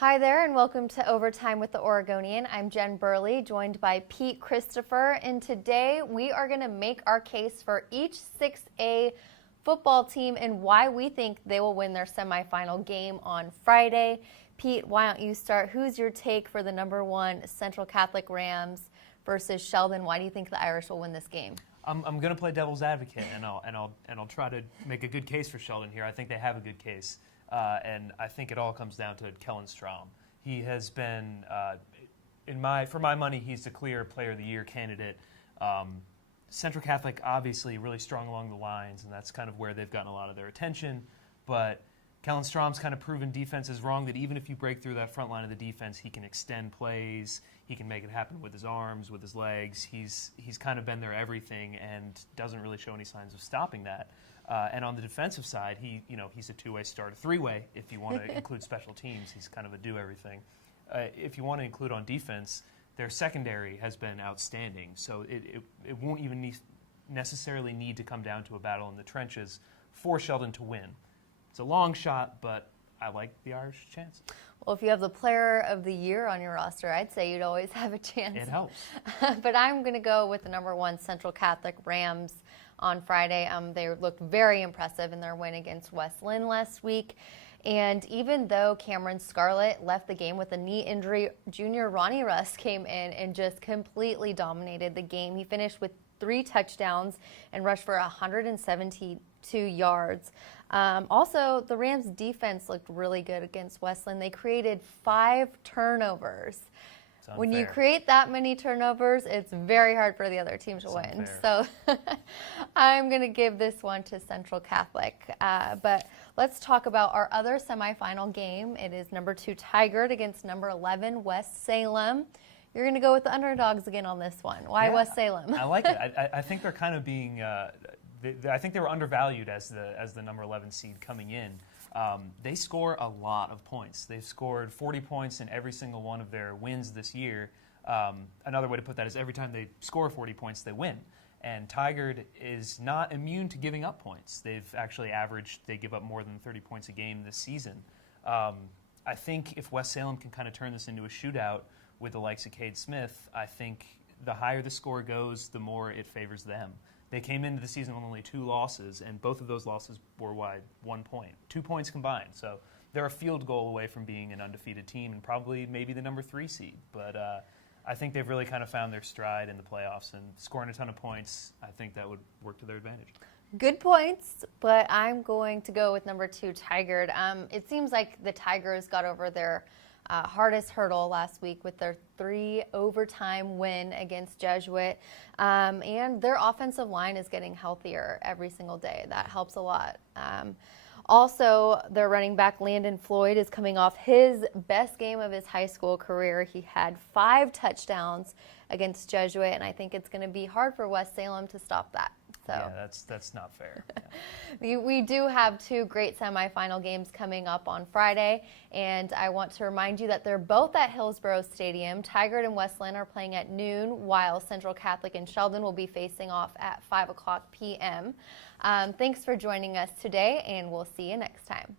Hi there and welcome to Overtime with the Oregonian. I'm Jen Burley, joined by Pete Christopher, and today we are going to make our case for each 6A football team and why we think they will win their semifinal game on Friday. Pete, why don't you start? Who's your take for the number one Central Catholic Rams versus Sheldon? Why do you think the Irish will win this game? I'm going to play devil's advocate, and I'll try to make a good case for Sheldon here. I think they have a good case. And I think it all comes down to Kellen Strom. He has been, for my money, he's the clear Player of the Year candidate. Central Catholic, obviously, really strong along the lines, and that's kind of where they've gotten a lot of their attention. But Kellen Strom's kind of proven defense is wrong, that even if you break through that front line of the defense, he can extend plays, he can make it happen with his arms, with his legs. He's kind of been their everything and doesn't really show any signs of stopping that. And on the defensive side, he's a two-way starter, three-way if you want to include special teams. He's kind of a do-everything. If you want to include on defense, their secondary has been outstanding. So it won't even necessarily need to come down to a battle in the trenches for Sheldon to win. It's a long shot, but I like the Irish chance. Well, if you have the Player of the Year on your roster, I'd say you'd always have a chance. It helps. But I'm going to go with the number one Central Catholic Rams on Friday. They looked very impressive in their win against West Lynn last week. And even though Cameron Scarlett left the game with a knee injury, junior Ronnie Russ came in and just completely dominated the game. He finished with 3 touchdowns and rushed for 172 yards. Also, the Rams' defense looked really good against West Lynn. They created 5 turnovers. When you create that many turnovers, it's very hard for the other team to win. So I'm going to give this one to Central Catholic. But let's talk about our other semifinal game. It is number 2 Tigard against number 11 West Salem. You're going to go with the underdogs again on this one. Why West Salem? I like it. I think they're kind of being I think they were undervalued as the number 11 seed coming in. They score a lot of points. They've scored 40 points in every single one of their wins this year. Another way to put that is every time they score 40 points, they win. And Tigard is not immune to giving up points. They've actually they give up more than 30 points a game this season. I think if West Salem can kind of turn this into a shootout with the likes of Cade Smith, I think the higher the score goes, the more it favors them. They came into the season with only 2 losses, and both of those losses were wide 1 point, 2 points combined. So they're a field goal away from being an undefeated team and probably maybe the number 3 seed. But I think they've really kind of found their stride in the playoffs, and scoring a ton of points, I think that would work to their advantage. Good points, but I'm going to go with number 2 Tigard. It seems like the Tigers got over their hardest hurdle last week with their 3 overtime win against Jesuit. And their offensive line is getting healthier every single day. That helps a lot. Also, their running back, Landon Floyd, is coming off his best game of his high school career. He had 5 touchdowns against Jesuit, and I think it's going to be hard for West Salem to stop that. So. Yeah, that's not fair. Yeah. We do have 2 great semifinal games coming up on Friday, and I want to remind you that they're both at Hillsborough Stadium. Tigard and West Lynn are playing at noon, while Central Catholic and Sheldon will be facing off at 5 o'clock p.m. Thanks for joining us today, and we'll see you next time.